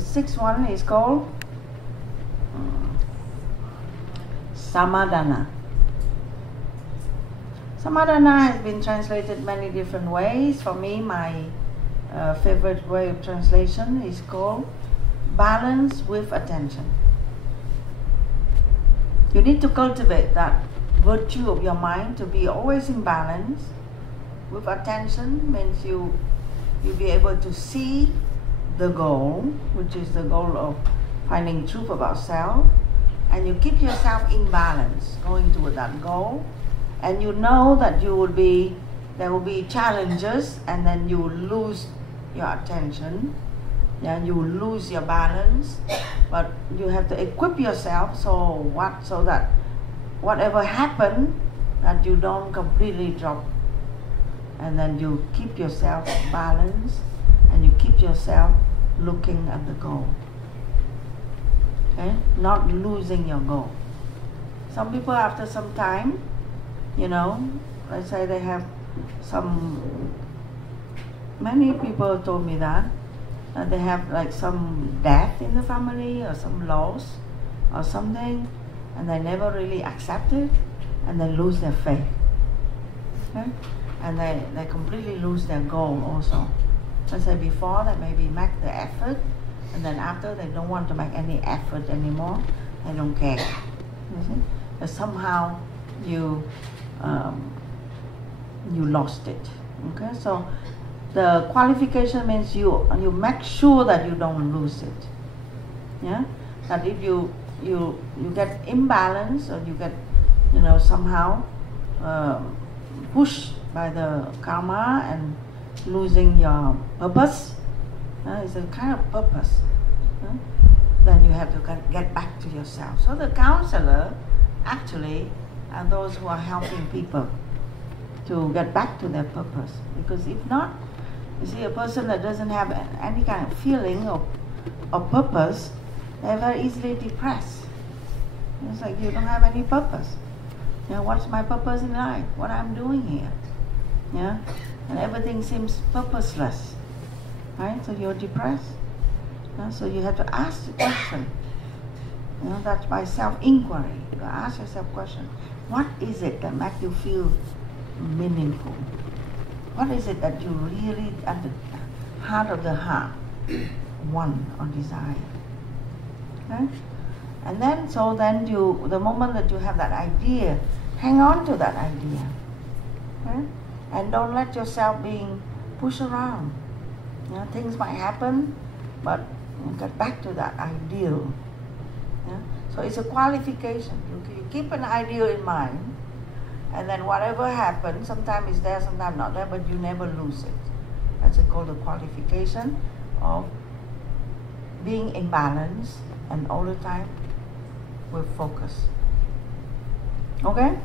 The sixth one is called Samadhana. Samadhana has been translated many different ways. For me, my favorite way of translation is called balance with attention. You need to cultivate that virtue of your mind to be always in balance. With attention means you be able to see the goal, which is the goal of finding truth about self, and you keep yourself in balance going toward that goal, and you know that there will be challenges, and then you will lose your attention, and you will lose your balance, but you have to equip yourself so that whatever happens, that you don't completely drop, and then you keep yourself balanced, and you keep yourself looking at the goal. Okay? Not losing your goal. Some people, after some time, let's say they have many people told me that they have like some death in the family or some loss or something, and they never really accept it, and they lose their faith. Okay? And they completely lose their goal also. Let's say before they maybe make the effort, and then after they don't want to make any effort anymore, they don't care. You see? But somehow you lost it. Okay, so the qualification means you make sure that you don't lose it. Yeah, that if you get imbalance, or you get somehow pushed by the karma and losing your purpose, it's a kind of purpose, then you have to get back to yourself. So the counselor actually are those who are helping people to get back to their purpose, because if not, you see, a person that doesn't have any kind of feeling of purpose, they're very easily depressed. It's like you don't have any purpose. What's my purpose in life? What I'm doing here? Yeah, and everything seems purposeless, right? So you're depressed. So you have to ask the question. That's by self-inquiry. You ask yourself question: what is it that makes you feel meaningful? What is it that you really, at the heart of the heart, want or desire? Okay? And then, the moment that you have that idea, hang on to that idea. Okay? And don't let yourself being pushed around. Things might happen, but get back to that ideal. So it's a qualification. You keep an ideal in mind, and then whatever happens, sometimes it's there, sometimes not there, but you never lose it. That's called the qualification of being in balance and all the time with focus. Okay?